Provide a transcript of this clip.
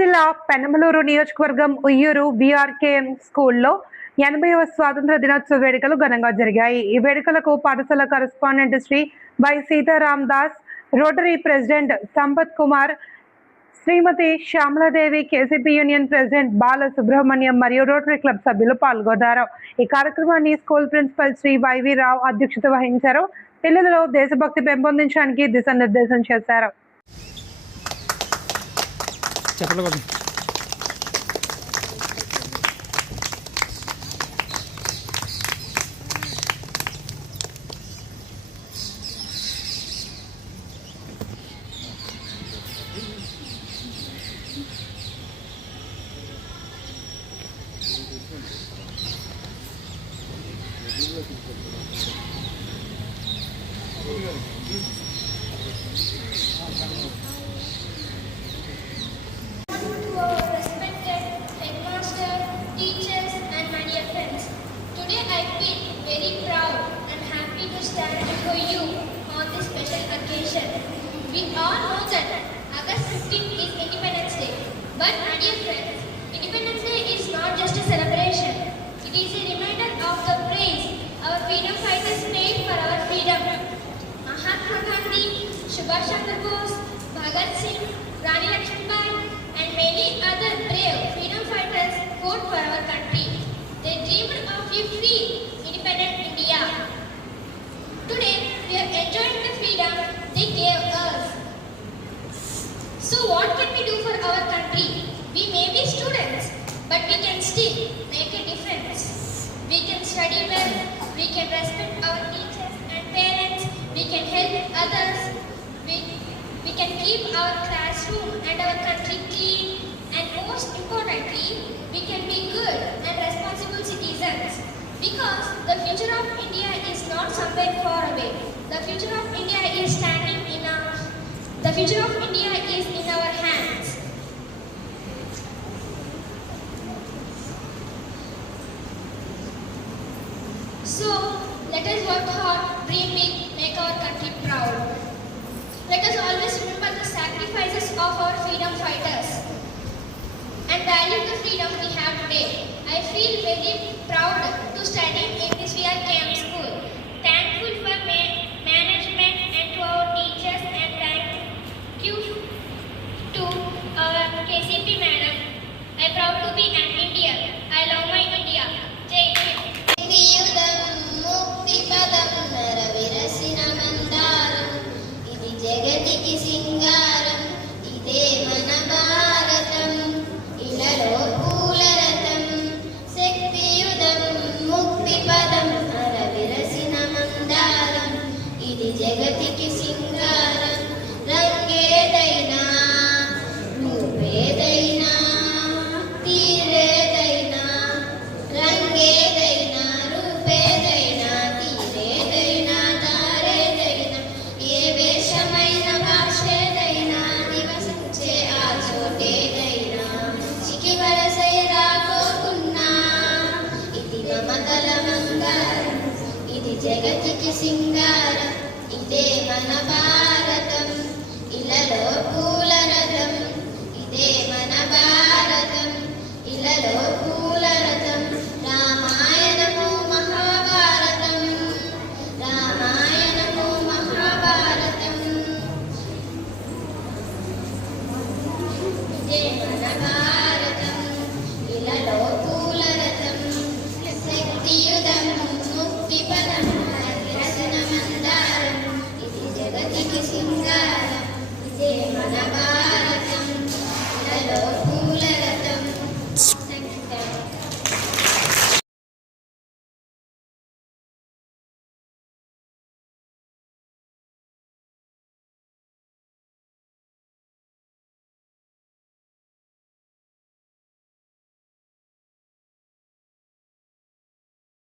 జిల్లా పెనమలూరు నియోజకవర్గం ఉయ్యూరు బీఆర్కేఎం స్కూల్లో 80వ స్వాతంత్ర దినోత్సవ వేడుకలు ఘనంగా జరిగాయి. ఈ వేడుకలకు పాఠశాల correspondent Shri Y Sitaram Das, Rotary president Sampath Kumar, Shrimati Shyamaladevi, KCP union president Bala Subrahmanyam మరియు రోటరీ క్లబ్ సభ్యులు పాల్గొన్నారు. ఈ కార్యక్రమాన్ని school principal Shri YV Rao అధ్యక్షత వహించారు. పిల్లలలో దేశభక్తి పెంపొందించడానికి దిశానిర్దేశం చేశారు. We all know that August 15th is Independence Day. But my dear friends, Independence Day is not just a celebration. It is a reminder of the praise our freedom fighters paid for our freedom. Mahatma Gandhi, Subhash Chandra Bose, Bhagat Singh, Rani Lakshmibai and many other brave freedom fighters fought for our country. They dreamed of a free, independent India. Today, we are enjoying the freedom they gave us. So what can we do for our country? We may be students, but we can still make a difference. We can study well, we can respect our teachers and parents, we can help others, we can keep our classroom and our country clean, and most importantly, we can be good and responsible citizens. Because the future of India is not somewhere far away. The future of India is standing in the future of India is in our hands. So, let us work hard, dream big, make our country proud. Let us always remember the sacrifices of our freedom fighters and value the freedom we have today. I feel very proud to study in this VRKM school. Thankful for management and to our teachers, and thank you to our KCP madam. I am proud to be an Indian. I love my India. Jai Hind. జగతికి సింగారం ఇదే మన భారతం, ఇలలో పూల రథం, శక్తియుధం ముక్తి పదం అరవిరసిన మందారం. ఇది జగతికి సింగారం, రంగేదైనా రూపేదైనా తీరేదైనా, రంగేదైనా రూపేదైనా తీరేదైనా దారేదైనా, ఏ వేషమైన భాషేదైనా నివసించే ఆ చోటేదైనా, చికివరసై రాకోకున్నా ఇది మమతల మంగారం. ఇది జగతికి సింగారం, ఇదే మన భారతం, ఇలలో పూల రథం. ఇదే మన భారతం, ఇలలో పూల రథం. రామా